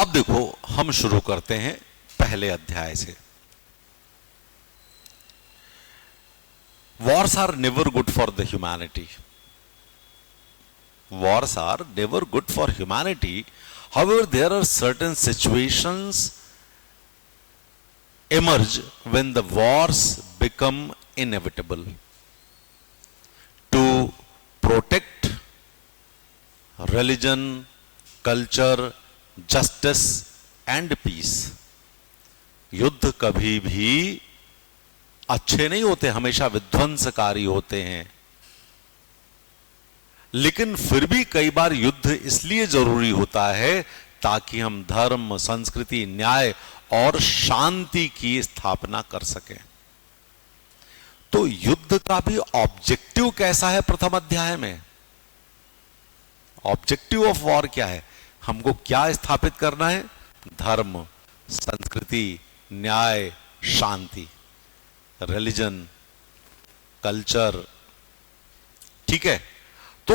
अब देखो, हम शुरू करते हैं पहले अध्याय से। Wars are never good for the humanity. Wars are never good for humanity. However, there are certain situations emerge when the wars become inevitable. To protect religion, culture, justice and peace. युद्ध कभी भी अच्छे नहीं होते, हमेशा विध्वंसकारी होते हैं। लेकिन फिर भी कई बार युद्ध इसलिए जरूरी होता है ताकि हम धर्म, संस्कृति, न्याय और शांति की स्थापना कर सकें। तो युद्ध का भी ऑब्जेक्टिव कैसा है? प्रथम अध्याय में ऑब्जेक्टिव ऑफ वॉर क्या है? हमको क्या स्थापित करना है? धर्म, संस्कृति, न्याय, शांति, रिलीजन, कल्चर। ठीक है, तो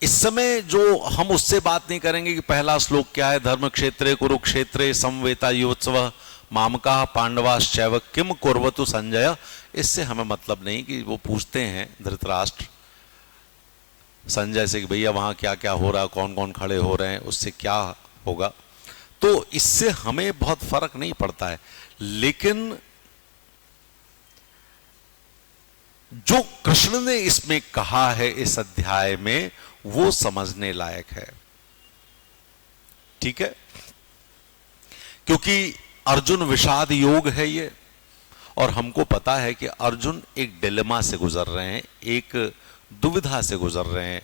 इस समय जो हम उससे बात नहीं करेंगे कि पहला श्लोक क्या है, धर्म क्षेत्रे कुरुक्षेत्रे समवेता युत्सव मामका पांडवाश्चैव किम कुर्वतु संजय। इससे हमें मतलब नहीं कि वो पूछते हैं धृतराष्ट्र संजय से कि भैया वहां क्या क्या हो रहा, कौन कौन खड़े हो रहे हैं, उससे क्या होगा। तो इससे हमें बहुत फर्क नहीं पड़ता है। लेकिन जो कृष्ण ने इसमें कहा है इस अध्याय में, वो समझने लायक है। ठीक है, क्योंकि अर्जुन विषाद योग है ये, और हमको पता है कि अर्जुन एक डिलेमा से गुजर रहे हैं, एक दुविधा से गुजर रहे हैं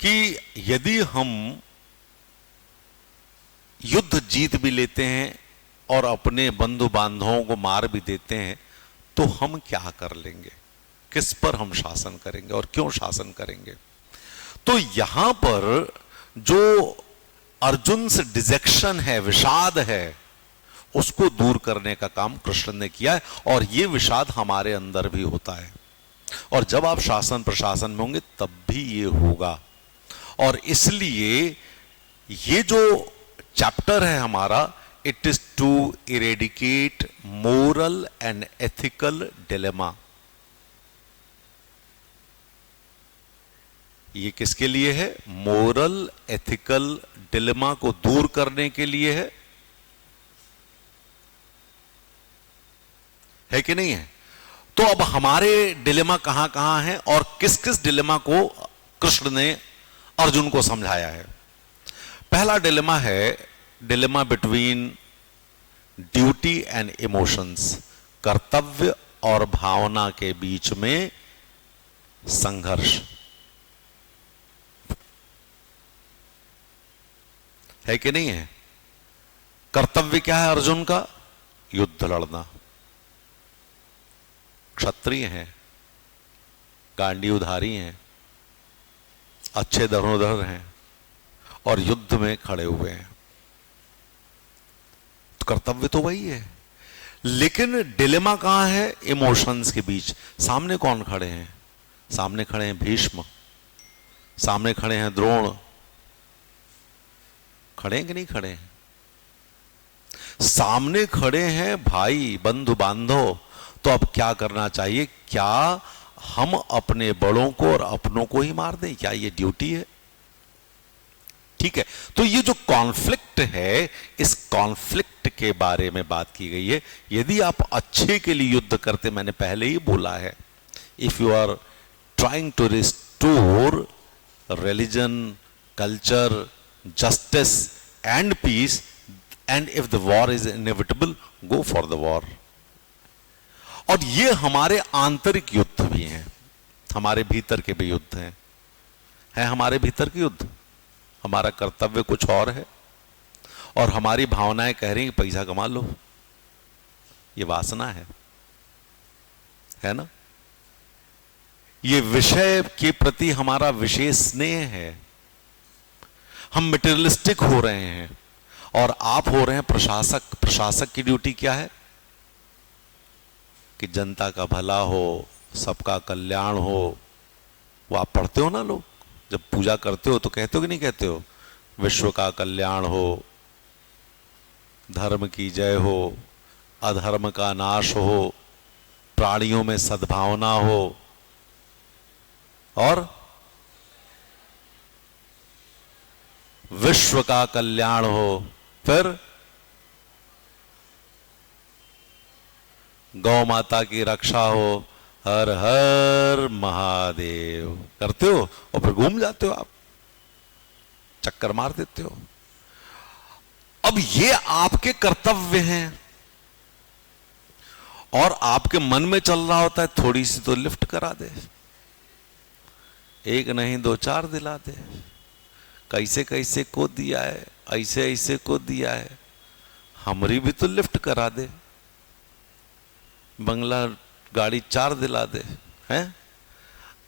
कि यदि हम युद्ध जीत भी लेते हैं और अपने बंधु बांधवों को मार भी देते हैं तो हम क्या कर लेंगे, किस पर हम शासन करेंगे और क्यों शासन करेंगे। तो यहां पर जो अर्जुन से डिजेक्शन है, विषाद है, उसको दूर करने का काम कृष्ण ने किया है। और ये विषाद हमारे अंदर भी होता है, और जब आप शासन प्रशासन में होंगे तब भी ये होगा। और इसलिए ये जो चैप्टर है हमारा, it is to eradicate moral and ethical dilemma. ये किसके लिए है? मोरल एथिकल डिलेमा को दूर करने के लिए है कि नहीं है? तो अब हमारे डिलेमा कहां कहां है और किस किस डिलेमा को कृष्ण ने अर्जुन को समझाया है। पहला डिलेमा है dilemma between duty and emotions, कर्तव्य और भावना के बीच में संघर्ष है कि नहीं है? कर्तव्य क्या है अर्जुन का? युद्ध लड़ना। क्षत्रिय हैं, गांडीवधारी हैं, अच्छे धनुर्धर हैं और युद्ध में खड़े हुए हैं, तो कर्तव्य तो वही है। लेकिन डिलेमा कहां है? इमोशंस के बीच। सामने कौन खड़े हैं? सामने खड़े हैं भीष्म, सामने खड़े हैं द्रोण। खड़े हैं कि नहीं खड़े हैं? सामने खड़े हैं भाई, बंधु बांधव। तो अब क्या करना चाहिए? क्या हम अपने बड़ों को और अपनों को ही मार दें? क्या ये ड्यूटी है? ठीक है, तो ये जो कॉन्फ्लिक्ट है, इस कॉन्फ्लिक्ट के बारे में बात की गई है। यदि आप अच्छे के लिए युद्ध करते, मैंने पहले ही बोला है, if you are trying to restore religion, culture, justice and peace, and if the war is inevitable, go for the war। और ये हमारे आंतरिक युद्ध भी हैं, हमारे भीतर के भी युद्ध हैं। है हमारे भीतर के युद्ध। हमारा कर्तव्य कुछ और है और हमारी भावनाएं कह रही हैं पैसा कमा लो। ये वासना है ना? ये विषय के प्रति हमारा विशेष स्नेह है। हम मटेरियलिस्टिक हो रहे हैं और आप हो रहे हैं प्रशासक। प्रशासक की ड्यूटी क्या है? कि जनता का भला हो, सबका कल्याण हो। वो आप पढ़ते हो ना लोग, जब पूजा करते हो तो कहते हो कि नहीं कहते हो, विश्व का कल्याण हो, धर्म की जय हो, अधर्म का नाश हो, प्राणियों में सद्भावना हो, और विश्व का कल्याण हो, फिर गौ माता की रक्षा हो, हर हर महादेव करते हो और फिर घूम जाते हो, आप चक्कर मार देते हो। अब ये आपके कर्तव्य हैं और आपके मन में चल रहा होता है थोड़ी सी तो लिफ्ट करा दे, एक नहीं दो चार दिला दे, कैसे कैसे को दिया है, ऐसे ऐसे को दिया है, हमारी भी तो लिफ्ट करा दे, बंगला गाड़ी चार दिला दे, हैं?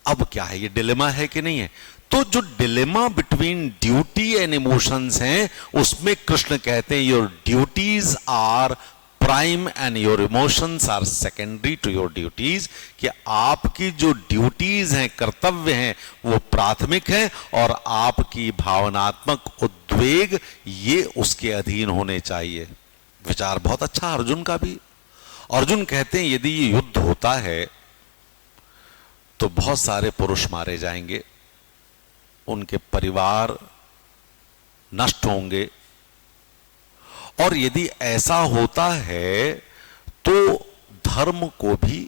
अब क्या है, ये डिलेमा है कि नहीं है? तो जो dilemma between duty and emotions हैं, उसमें कृष्ण कहते हैं your duties are prime and your emotions are secondary to your duties, कि आपकी जो ड्यूटीज हैं, कर्तव्य हैं, वो प्राथमिक हैं और आपकी भावनात्मक उद्वेग ये उसके अधीन होने चाहिए। विचार बहुत अच्छा अर्जुन का भी। अर्जुन कहते हैं यदि ये युद्ध होता है तो बहुत सारे पुरुष मारे जाएंगे, उनके परिवार नष्ट होंगे, और यदि ऐसा होता है तो धर्म को भी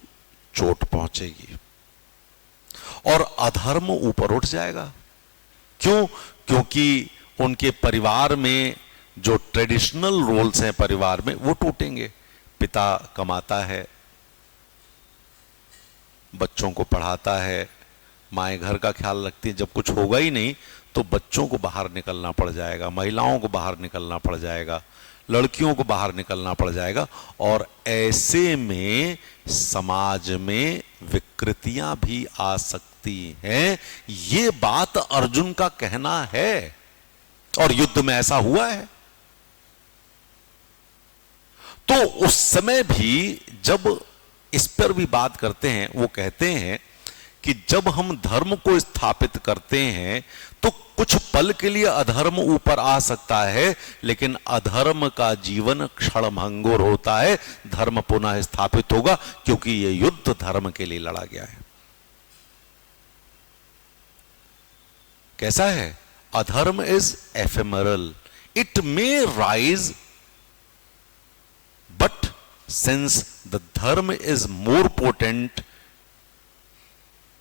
चोट पहुंचेगी और अधर्म ऊपर उठ जाएगा। क्यों? क्योंकि उनके परिवार में जो ट्रेडिशनल रोल्स हैं परिवार में वो टूटेंगे। पिता कमाता है, बच्चों को पढ़ाता है, माएँ घर का ख्याल रखती है, जब कुछ होगा ही नहीं तो बच्चों को बाहर निकलना पड़ जाएगा, महिलाओं को बाहर निकलना पड़ जाएगा, लड़कियों को बाहर निकलना पड़ जाएगा, और ऐसे में समाज में विकृतियां भी आ सकती हैं। ये बात अर्जुन का कहना है और युद्ध में ऐसा हुआ है। तो उस समय भी जब इस पर भी बात करते हैं, वो कहते हैं कि जब हम धर्म को स्थापित करते हैं तो कुछ पल के लिए अधर्म ऊपर आ सकता है, लेकिन अधर्म का जीवन क्षणभंगुर होता है, धर्म पुनः स्थापित होगा, क्योंकि यह युद्ध धर्म के लिए लड़ा गया है। कैसा है? Adharm is ephemeral, it may rise, but since the dharm is more potent,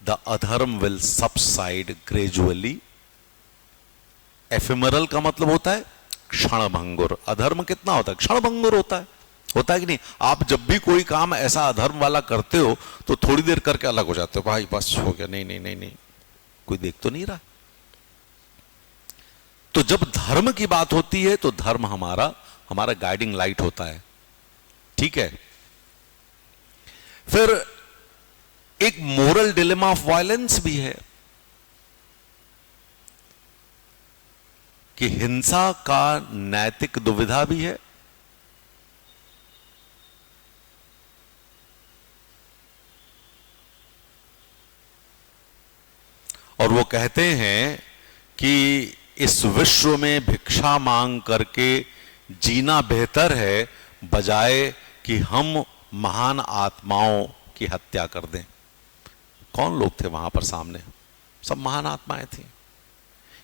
the adharm will subside gradually। Ephemeral का मतलब होता है क्षणभंगुर। अधर्म कितना होता है? क्षणभंगुर होता है कि नहीं? आप जब भी कोई काम ऐसा अधर्म वाला करते हो तो थोड़ी देर करके अलग हो जाते हो, भाई बस हो गया, नहीं नहीं नहीं नहीं, कोई देख तो नहीं रहा। तो जब धर्म की बात होती है तो धर्म हमारा गाइडिंग लाइट होता है, ठीक है? फिर एक मोरल डिलेमा ऑफ वायलेंस भी है कि हिंसा का नैतिक दुविधा भी है। और वो कहते हैं कि इस विश्व में भिक्षा मांग करके जीना बेहतर है, बजाय कि हम महान आत्माओं की हत्या कर दें। कौन लोग थे वहां पर सामने? सब महान आत्माएं थी।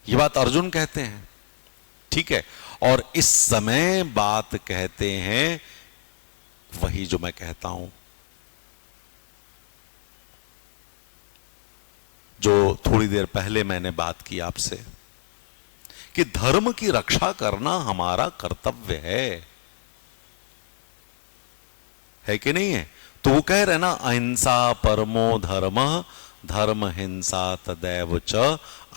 ये बात अर्जुन कहते हैं, ठीक है? और इस समय बात कहते हैं वही जो मैं कहता हूं, जो थोड़ी देर पहले मैंने बात की आपसे, कि धर्म की रक्षा करना हमारा कर्तव्य है कि नहीं है? तो वो कह रहे ना, अहिंसा परमो धर्म, धर्म हिंसा तदैव च।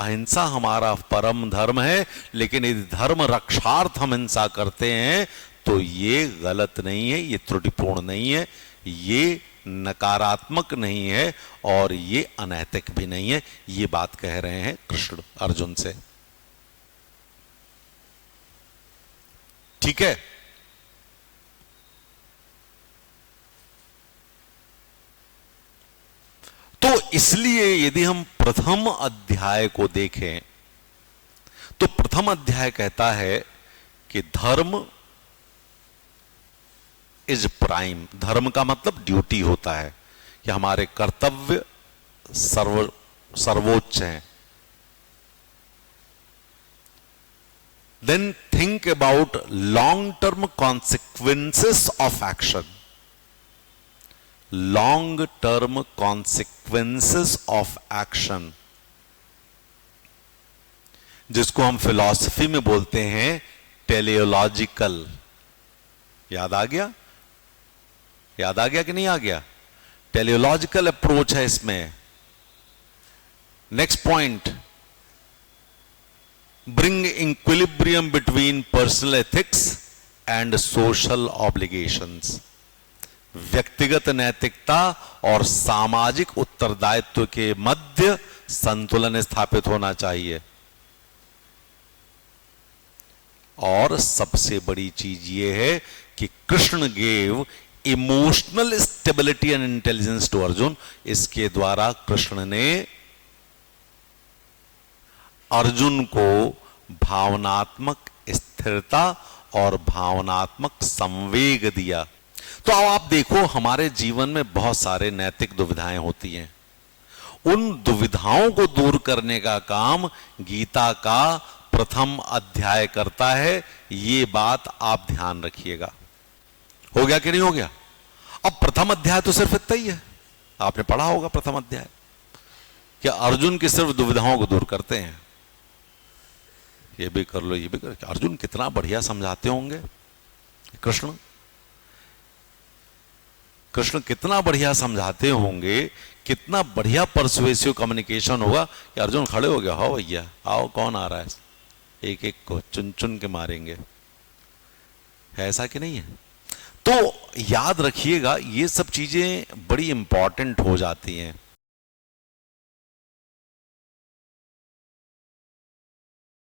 अहिंसा हमारा परम धर्म है, लेकिन यदि धर्म रक्षार्थ हम हिंसा करते हैं तो ये गलत नहीं है, ये त्रुटिपूर्ण नहीं है, ये नकारात्मक नहीं है और ये अनैतिक भी नहीं है। ये बात कह रहे हैं कृष्ण अर्जुन से, ठीक है? तो इसलिए यदि हम प्रथम अध्याय को देखें तो प्रथम अध्याय कहता है कि धर्म इज प्राइम। धर्म का मतलब ड्यूटी होता है कि हमारे कर्तव्य सर्वोच्च हैं। Then think about long term consequences of action. Long term consequences of action, जिसको हम फिलॉसफी में बोलते हैं टेलियोलॉजिकल। याद आ गया? याद आ गया कि नहीं आ गया? टेलियोलॉजिकल अप्रोच है इसमें। Next point, bring equilibrium between personal ethics and social obligations. व्यक्तिगत नैतिकता और सामाजिक उत्तरदायित्व के मध्य संतुलन स्थापित होना चाहिए। और सबसे बड़ी चीज यह है कि Krishna gave emotional stability and intelligence to Arjun. इसके द्वारा कृष्ण ने अर्जुन को भावनात्मक स्थिरता और भावनात्मक संवेग दिया। तो अब आप देखो, हमारे जीवन में बहुत सारे नैतिक दुविधाएं होती हैं। उन दुविधाओं को दूर करने का काम गीता का प्रथम अध्याय करता है। ये बात आप ध्यान रखिएगा। हो गया कि नहीं हो गया? अब प्रथम अध्याय तो सिर्फ इतना ही है। आपने पढ़ा होगा प्रथम अध्याय कि अर्जुन की सिर्फ दुविधाओं को दूर करते हैं। ये भी कर लो, ये भी कर। अर्जुन कितना बढ़िया समझाते होंगे। कृष्ण कितना बढ़िया समझाते होंगे, कितना बढ़िया परसुएसिव कम्युनिकेशन होगा कि अर्जुन खड़े हो गया, हो भैया आओ, कौन आ रहा है, एक एक को चुन चुन के मारेंगे। है ऐसा कि नहीं है? तो याद रखिएगा, ये सब चीजें बड़ी इंपॉर्टेंट हो जाती हैं।